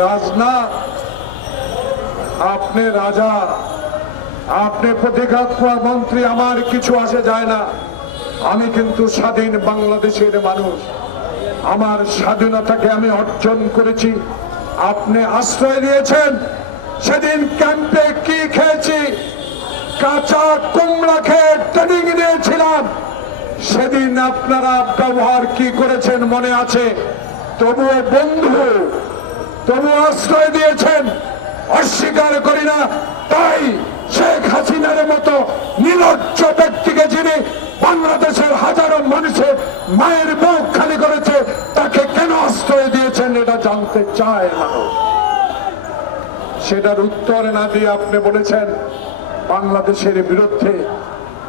রাজনাথ, আপনি রাজা, আপনি প্রতিরক্ষা মন্ত্রী, আমার কিছু আসে যায় না। আমি কিন্তু স্বাধীন বাংলাদেশের মানুষ, আমার স্বাধীনতাকে আমি অর্জন করেছি। আপনি আশ্রয় দিয়েছেন, সেদিন ক্যাম্পে কি খেয়েছি, কাঁচা কুমড়া খেয়ে ট্রেনিং নিয়েছিলাম। সেদিন আপনারা ব্যবহার কি করেছেন মনে আছে। তবুও বন্ধু, তবুও আশ্রয় দিয়েছেন, অস্বীকার করি না। তাই শেখ হাসিনার মতো নির্লজ্জ ব্যক্তিকে, যিনি বাংলাদেশের হাজারো মানুষের মায়ের মুখ খালি করেছে, তাকে কেন আশ্রয় দিয়েছেন এটা জানতে চায় মানুষ। সেটার উত্তর না দিয়ে আপনি বলেছেন বাংলাদেশের বিরুদ্ধে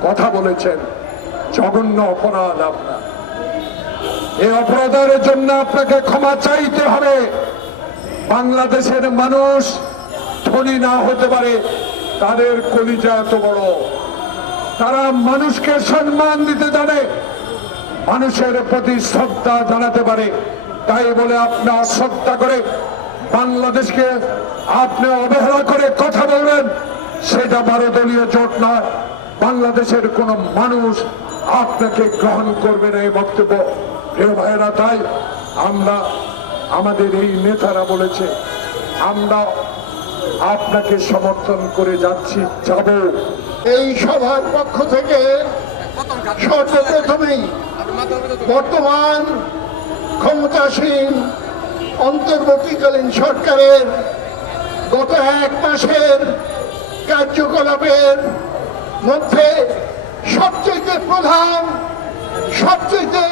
কথা বলেছেন। জঘন্য অপরাধ আপনার। এই অপরাধের জন্য আপনাকে ক্ষমা চাইতে হবে। বাংলাদেশের মানুষ ধনী না হতে পারে, তাদের কলিজা এত বড়, তারা মানুষকে সম্মান দিতে জানে, মানুষের প্রতি শ্রদ্ধা জানাতে পারে। তাই বলে আপনি অশ্রদ্ধা করে বাংলাদেশকে আপনি অবহেলা করে কথা বলবেন, সেটা 12 দলীয় জোট নয়। বাংলাদেশের কোন মানুষ আপনাকে গ্রহণ করবে না এই বক্তব্য। প্রিয় ভাইয়েরা, তাই আমরা, আমাদের এই নেতারা বলেছে, আমরা আপনাকে সমর্থন করে যাচ্ছি, যাব। এই সভার পক্ষ থেকে সর্বপ্রথমেই বর্তমান ক্ষমতাসীন অন্তর্বর্তীকালীন সরকারের গত 1 মাসের কার্যকলাপের মধ্যে সবচেয়ে প্রধান, সবচেয়ে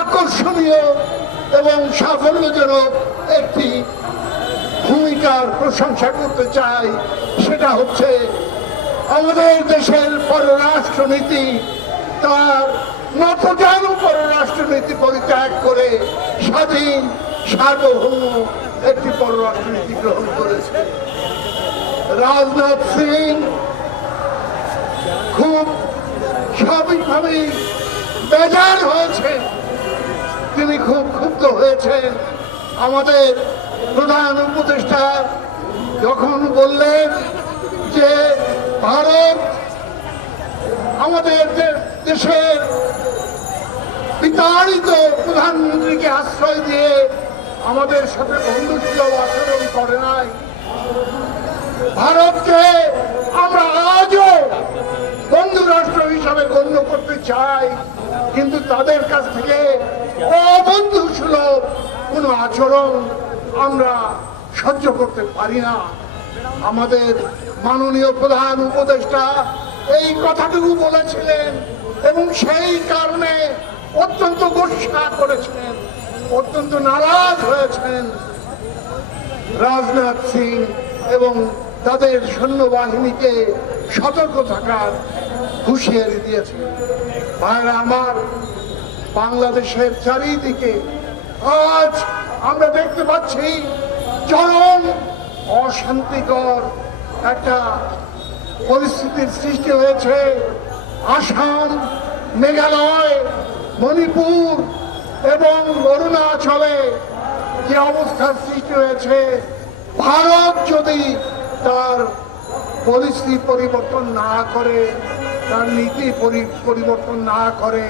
আকর্ষণীয় এবং সাফল্যজনক একটি ভূমিকার প্রশংসা করতে চাই। সেটা হচ্ছে আমাদের দেশের পররাষ্ট্রনীতি, তার নতজানু পররাষ্ট্রনীতি পরিত্যাগ করে স্বাধীন সার্বভৌম একটি পররাষ্ট্রনীতি গ্রহণ করেছে। রাজনাথ সিং খুব স্বাভাবিকভাবেই বেজার হয়েছে, তিনি খুব ক্ষুব্ধ হয়েছেন। আমাদের প্রধান উপদেষ্টা যখন বললেন যে ভারত আমাদের দেশের বিতাড়িত প্রধানমন্ত্রীকে আশ্রয় দিয়ে আমাদের সাথে বন্ধুসুলভ আচরণ করে নাই, ভারতকে আমরা আজও বন্ধু রাষ্ট্র হিসাবে গণ্য করতে চাই, কিন্তু তাদের কাছ থেকে অবন্ধুসুলভ কোনো আচরণ আমরা সহ্য করতে পারি না। আমাদের মাননীয় প্রধান উপদেষ্টা এই কথাটুকু বলেছিলেন এবং সেই কারণে অত্যন্ত গোসা করেছেন, অত্যন্ত নারাজ হয়েছেন রাজনাথ সিং এবং তাদের সৈন্যবাহিনীকে সতর্ক থাকার হুঁশিয়ারি দিয়েছেন। ভাইরা আমার, বাংলাদেশের চারিদিকে আজ আমরা দেখতে পাচ্ছি চরম অশান্তিকর একটা পরিস্থিতির সৃষ্টি হয়েছে। আসাম, মেঘালয়, মণিপুর এবং অরুণাচলে যে অবস্থার সৃষ্টি হয়েছে, ভারত যদি তার পরিস্থিতি পরিবর্তন না করে, তার নীতি পরিবর্তন না করে,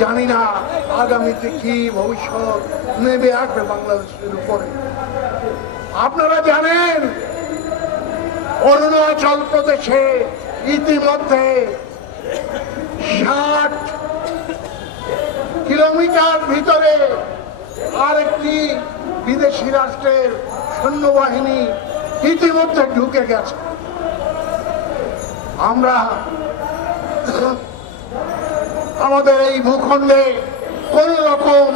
জানি না আগামীতে কি ভবিষ্যৎ নেমে আসবে বাংলাদেশের উপরে। আপনারা জানেন অরুণাচল প্রদেশে ইতিমধ্যে 60 কিলোমিটার ভিতরে আরেকটি বিদেশি রাষ্ট্রের সৈন্যবাহিনী ইতিমধ্যে ঢুকে গেছে। আমরা আমাদের এই ভূখণ্ডে কোন রকম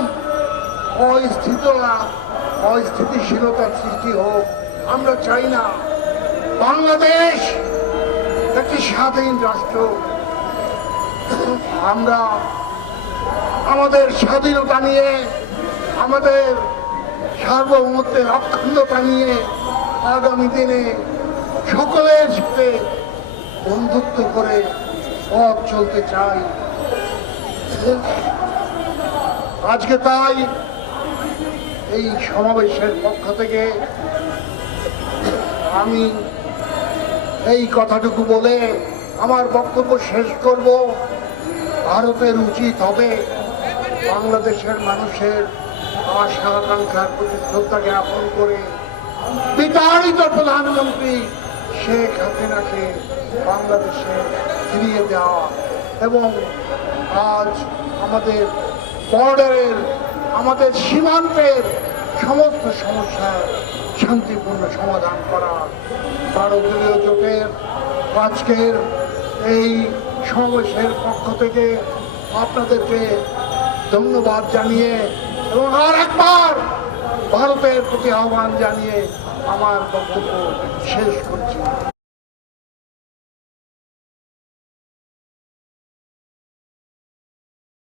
অস্থিতিশীলতার সৃষ্টি হোক আমরা চাই না। বাংলাদেশ একটি স্বাধীন রাষ্ট্র, আমরা আমাদের স্বাধীনতা নিয়ে, আমাদের সার্বভৌমত্বের অখণ্ডতা নিয়ে আগামী দিনে সকলের সাথে বন্ধুত্ব করে পথ চলতে চাই। আজকে তাই এই সমাবেশের পক্ষ থেকে আমি এই কথাটুকু বলে আমার বক্তব্য শেষ করব। ভারতের উচিত হবে বাংলাদেশের মানুষের আশা আকাঙ্ক্ষার প্রতি শ্রদ্ধা জ্ঞাপন করে বিতাড়িত প্রধানমন্ত্রী শেখ হাসিনাকে বাংলাদেশে ফিরিয়ে দেওয়া এবং আজ আমাদের বর্ডারের আমাদের সীমান্তের সমস্ত সমস্যার শান্তিপূর্ণ সমাধান করা। ভারতীয় জোটের আজকের এই সমাবেশের পক্ষ থেকে আপনাদেরকে ধন্যবাদ জানিয়ে এবং আর একবার ভারতের প্রতি আহ্বান জানিয়ে আমার বক্তব্য শেষ করছি।